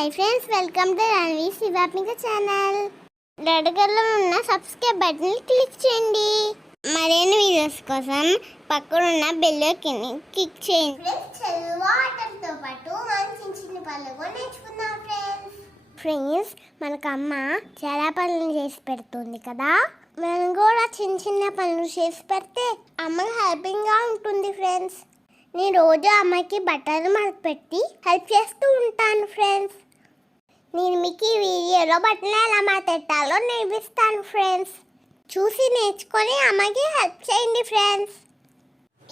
Hi friends, welcome to learnwithsivathmika channel. Red కలర్లో ఉన్న subscribe button click చేయండి. మరిన్ని వీడియోస్ కోసం పక్కన ఉన్న బెల్ ఐకాన్ని క్లిక్ చేయండి. ఫ్రెండ్స్, చదువు ఆటలతో పాటు మనం చిన్న పనులు కూడా నేర్చుకుందాం. ఫ్రెండ్స్, మనకు అమ్మ చాలా పనులు చేసి పెడుతుంది కదా, మనం కూడా చిన్న పనులు చేసి పెడితే అమ్మకి హెల్పింగ్గా ఉంటుంది. ఫ్రెండ్స్, నేను రోజు అమ్మకి బట్టలు మడతపెట్టి హెల్ప్ చేస్తూ ఉంటాను. ఫ్రెండ్స్, నేను మీకు ఈ వీడియోలో బట్టలు ఎలా మడతెట్టాలో నేర్పిస్తాను. ఫ్రెండ్స్, చూసి నేర్చుకొని అమ్మకి హెల్ప్ చేయండి. ఫ్రెండ్స్,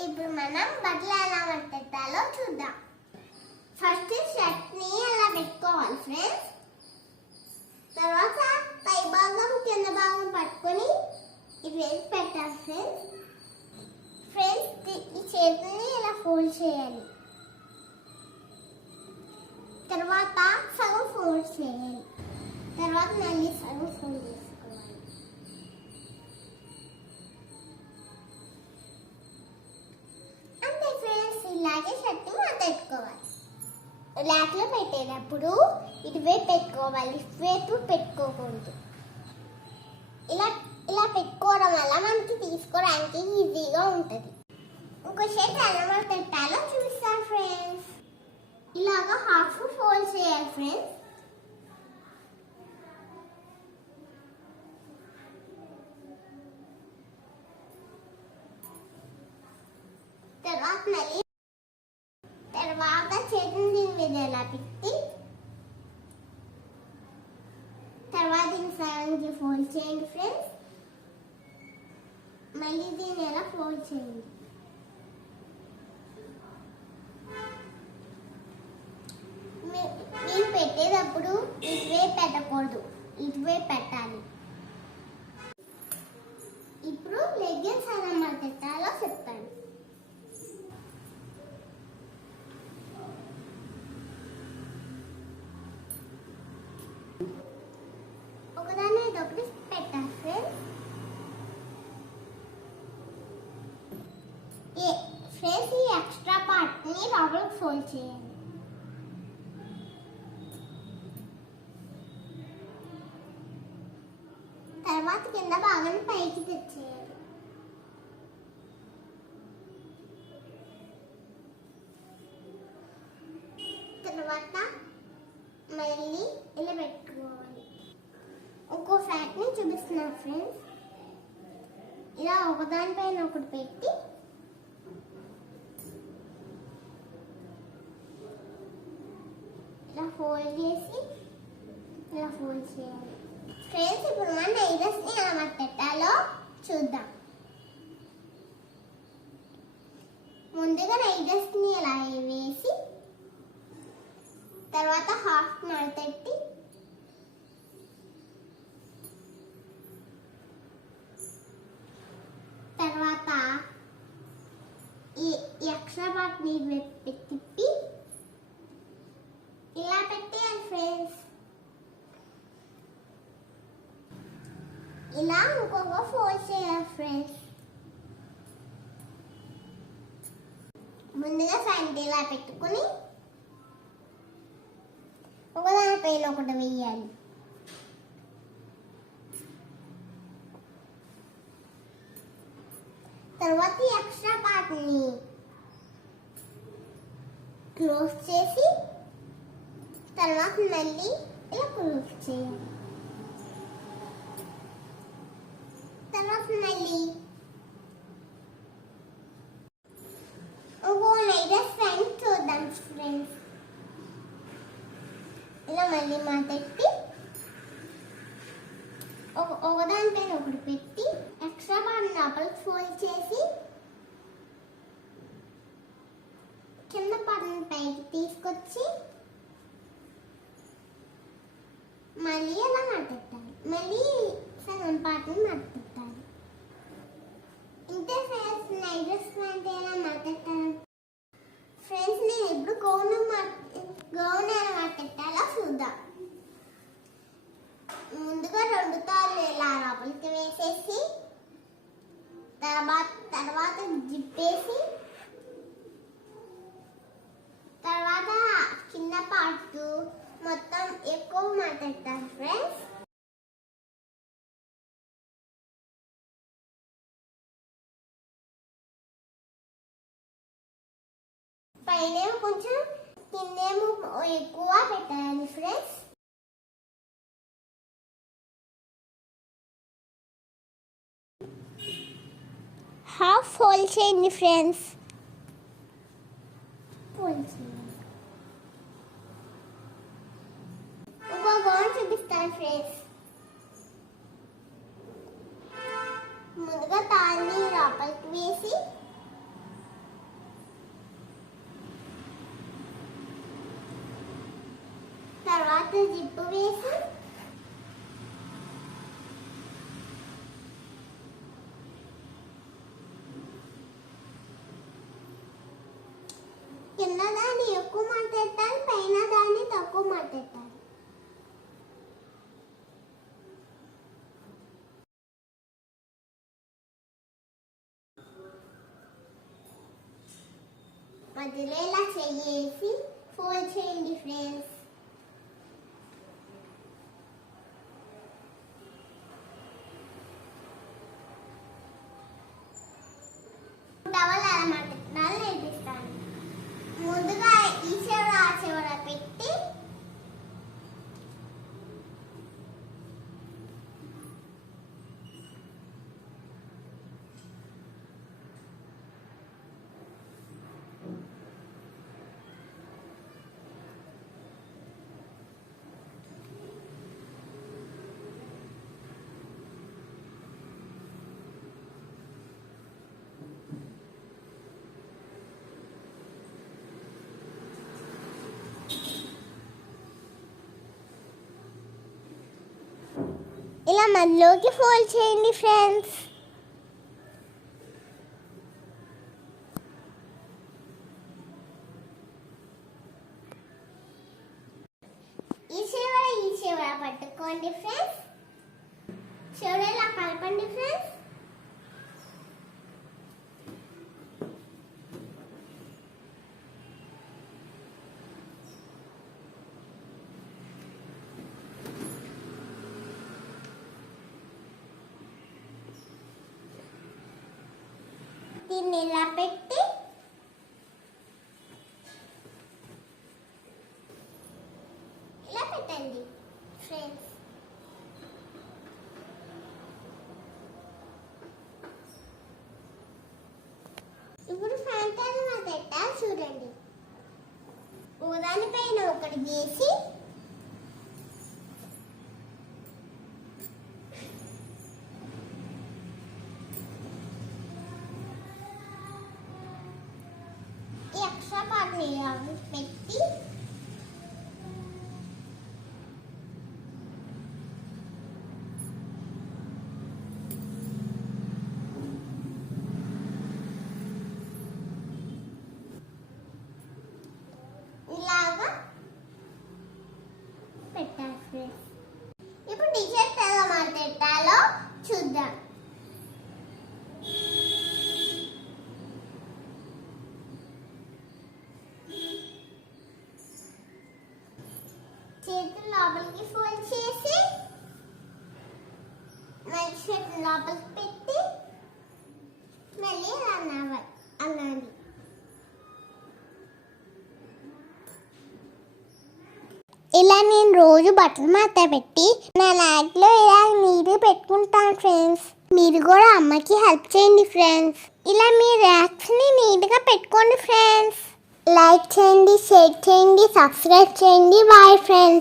ఇప్పుడు మనం బట్టలు ఎలా మడతెట్టాలో చూద్దాం. ఫస్ట్ షర్ట్ని ఎలా పెట్టుకోవాలి ఫ్రెండ్స్. తర్వాత పై భాగం కింద భాగం పట్టుకొని ఇది వేసి పెట్టాలి. ఫ్రెండ్స్, ఈ చేతుల్ని ఇలా ఫోల్డ్ చేయాలి. తర్వాత సగం ఫోల్డ్ చేయాలి. తర్వాత మళ్ళీ సగం ఫోల్డ్ చేసుకోవాలి. అంతే ఫ్రెండ్స్, ఇలాగే షర్ట్ పెట్టుకోవాలి. ర్యాక్లో పెట్టేటప్పుడు ఇటువైపు పెట్టుకోవాలి, ఇటువైపు పెట్టుకోకూడదు. ఇలా పెట్టుకోవడం వల్ల మనకి తీసుకోవడానికి ఈజీగా ఉంటుంది. ఒక షర్ట్ ఎలా పెట్టాలో చూస్తాను. ఫ్రెండ్స్, ఇలాగా హాఫ్ ఫోల్డ్ చేయాలి. ఫ్రెండ్స్, తర్వాత చేతిని దీని మీద ఎలా పెట్టి తర్వాత దీన్ని సగంకి ఫోల్డ్ చేయండి. ఫ్రెండ్స్, మళ్ళీ దీన్ని ఎలా ఫోల్డ్ చేయండి. మీరు పెట్టేటప్పుడు ఇటువైపు పెట్టకూడదు, ఇటువైపు పెట్టాలి. ఇప్పుడు లెగ్గిన్స్ ఎలా పెట్టాలో చెప్తాను. ఒకదాన్ని ఒకటి పెట్టాలి. ఫ్రెండ్స్, ఈ ఎక్స్ట్రా పార్ట్ని లోపలికి ఫోల్డ్ చేయండి. తర్వాత కింద భాగాన్ని పైకి తెచ్చేయాలి. తర్వాత మళ్ళీ ఇలా పెట్టుకోవాలి. ఇంకో ఫ్యాట్ని చూపిస్తున్నాను. ఫ్రెండ్స్, ఇలా ఒకదానిపైన ఒకటి పెట్టి ఇలా ఫోల్డ్ చేసి ఇలా ఫోల్డ్ చేయాలి. ఫ్రెండ్స్, ఇప్పుడు మన నైరస్ని ఎలా పెట్టాలో చూద్దాం. ముందుగా నైరస్ని ఇలా వేసి తర్వాత హాఫ్ మడతెట్టి తర్వాత ఈ ఎక్స్ట్రా పార్ట్ మీద తిప్పి ఇలా పెట్టేయాలి. ఫ్రెండ్స్, ఇలా ఇంకొక ఫోల్డ్ చేయాలి. ఫ్రెండ్స్, ముందుగా ఫ్రంట్ ఇలా పెట్టుకుని ఒకదానిపైన ఒకటి వేయాలి. తర్వాత ఎక్స్ట్రా పార్ట్ని క్లోజ్ చేసి తర్వాత మళ్ళీ ఇలా క్లోజ్ చేయాలి. తర్వాత మళ్ళీ ఇంకో నైరస్ ఫ్రంట్ చూద్దాం. ఫ్రెండ్స్, ఇలా మళ్ళీ పెట్టి ఒకదానిపైన ఒకటి పెట్టి ఎక్స్ట్రా పార్ట్ లోపలికి ఫోల్డ్ చేసి కింద పార్ట్ని పైకి తీసుకొచ్చి మళ్ళీ అలా మడతెట్టాలి. మళ్ళీ సగం పార్ట్ని మడతెట్టాలి. ఇంతే ఫ్రెండ్స్, నైరస్ ప్యాంట్ ఎలా మడతెట్టాలి. ఫ్రెండ్స్, నేను ఇప్పుడు గౌన్ ఎలా మడతెట్టాలో చూద్దాం. ముందుగా 2 తాళ్ళు ఇలా లోపలికి వేసేసి తర్వాత జిప్పేసి తర్వాత కింద పార్ట్ మొత్తం ఎక్కువ మాట్లాడతాను ఫ్రెండ్స్. పైన కొంచెం కిందేమో ఎక్కువ పెట్టాలి ఫ్రెండ్స్. హాఫ్ ఫోల్డ్ చేయండి ఫ్రెండ్స్. ఫోల్డ్ చేయండి. ఇంకో గౌన్ చూపిస్తాను ఫ్రెండ్స్. ముందుగా తాళ్ళని లోపలికి వేసి తర్వాత జిప్పు వేసి కింద దాన్ని ఎక్కువ మాట్లాడతాను, పైన దాన్ని తక్కువ మాట్లాడతాను. మధ్యలో ఇలా చేసి ఫోల్డ్ చేయండి ఫ్రెండ్స్. టవల్ ఎలా మాట్లాడాలో నేర్పిస్తాను. ముందుగా ఈ చివర ఆ చివర పెట్టి ఇలా మధ్యలోకి ఫోల్డ్ చేయండి ఫ్రెండ్స్. ఈ చివర పట్టుకోండి ఫ్రెండ్స్. చివర ఇలా కలపండి ఫ్రెండ్స్. దీన్ని ఇలా పెట్టి ఇలా పెట్టండి ఫ్రెండ్స్. ఇప్పుడు ఫ్యాంటాలు పెట్టా చూడండి. దానిపైన ఒకటి వేసి ఎక్స్ట్రా పార్ట్ని పెట్టి ఇలాగా పెట్టాలి ఫ్రెండ్స్. ఇప్పుడు టీషర్ట్ ఎలా మాట్లాడాలో చూద్దాం. చేతులు లోపలికి ఫోల్డ్ చేసి నైట్ షర్ట్ లోపలికి పెట్టి మళ్ళీ అన్నాను. ఇలా నేను రోజు బట్టలు మడత పెట్టి నా ల్యాగ్లో ఇలా నీట్గా పెట్టుకుంటాను ఫ్రెండ్స్. మీరు కూడా అమ్మకి హెల్ప్ చేయండి ఫ్రెండ్స్. ఇలా మీ ర్యాక్స్ని నీట్గా పెట్టుకోండి ఫ్రెండ్స్. లైక్ చేయండి, షేర్ చేయండి, సబ్స్క్రైబ్ చేయండి. Bye friends.